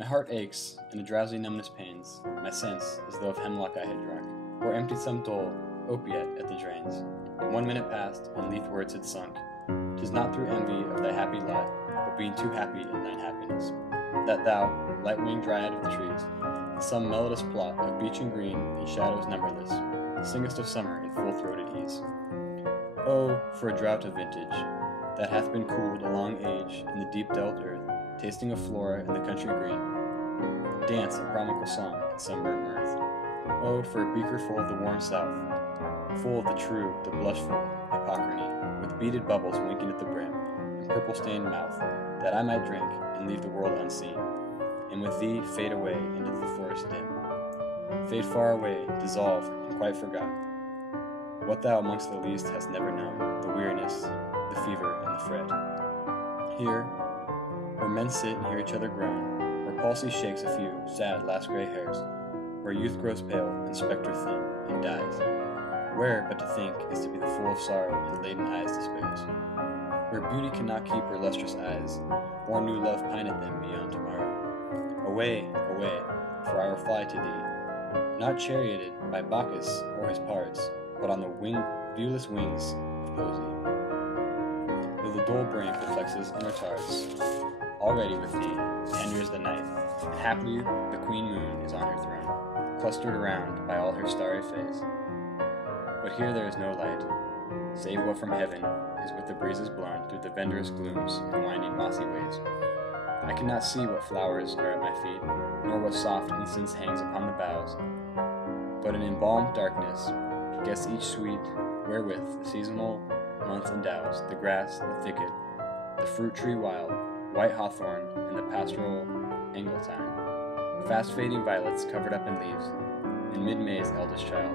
My heart aches, and a drowsy numbness pains my sense as though of hemlock I had drunk, or emptied some dull opiate at the drains. 1 minute passed, and leathwards had sunk. 'Tis not through envy of thy happy lot, but being too happy in thine happiness, that thou, light-winged dryad of the trees, in some melodious plot of beech and green and shadows numberless, singest of summer in full-throated ease. Oh, for a draught of vintage, that hath been cooled a long age in the deep-delved earth, tasting of flora in the country green. Dance a chromical song in sunburnt mirth. Oh, for a beaker full of the warm south, full of the true, the blushful hypocrisy, with beaded bubbles winking at the brim, and purple-stained mouth, that I might drink and leave the world unseen, and with thee fade away into the forest dim. Fade far away, dissolve, and quite forgot what thou amongst the least hast never known, the weariness, the fever, and the fret. Here, where men sit and hear each other groan, where palsy shakes a few sad last gray hairs, where youth grows pale and spectre thin and dies, where but to think is to be the full of sorrow and laden eyes despairs, where beauty cannot keep her lustrous eyes, or new love pine at them beyond tomorrow. Away, away, for I will fly to thee, not charioted by Bacchus or his parts, but on the viewless wings of poesy. Though the dull brain perplexes and retards, already with thee tenures the night, and happily the queen moon is on her throne, clustered around by all her starry face. But here there is no light, save what from heaven is with the breezes blown through the vendorous glooms and winding mossy ways. I cannot see what flowers are at my feet, nor what soft incense hangs upon the boughs, but an embalmed darkness guess each sweet wherewith the seasonal month endows the grass, the thicket, the fruit tree wild, white hawthorn, and the pastoral eglantine, fast fading violets covered up in leaves, and mid-May's eldest child.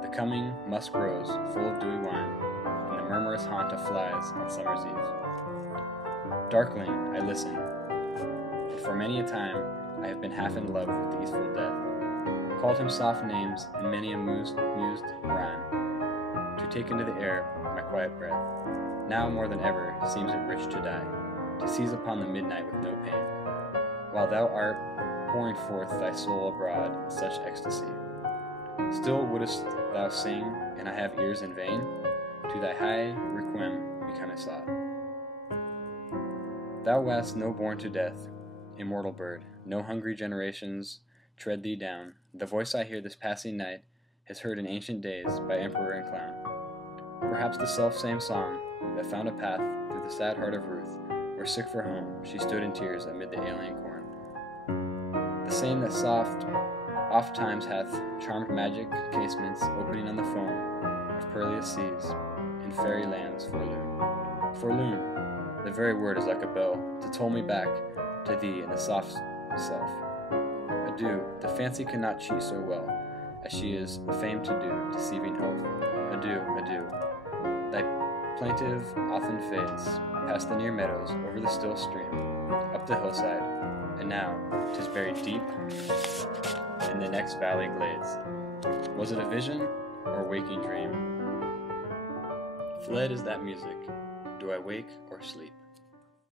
The coming musk rose, full of dewy wine, and the murmurous haunt of flies on summer's eve. Darkling, I listen, and for many a time I have been half in love with the eastful death, called him soft names in many a mused rhyme, to take into the air my quiet breath. Now more than ever seems it rich to die, to seize upon the midnight with no pain, while thou art pouring forth thy soul abroad in such ecstasy. Still wouldst thou sing, and I have ears in vain? To thy high requiem become a sought. Thou wast no born to death, immortal bird, no hungry generations tread thee down. The voice I hear this passing night is heard in ancient days by emperor and clown. Perhaps the self-same song that found a path through the sad heart of Ruth, where sick for home she stood in tears amid the alien corn. The same that oft times hath charmed magic casements opening on the foam of pearlious seas in fairy lands forlorn. Forlorn, the very word is like a bell to toll me back to thee in the soft self. Adieu, the fancy cannot cheat so well as she is famed to do, deceiving elf. Adieu, adieu. Thy plaintive often fades past the near meadows, over the still stream, up the hillside, and now 'tis buried deep in the next valley glades. Was it a vision or a waking dream? Fled is that music. Do I wake or sleep?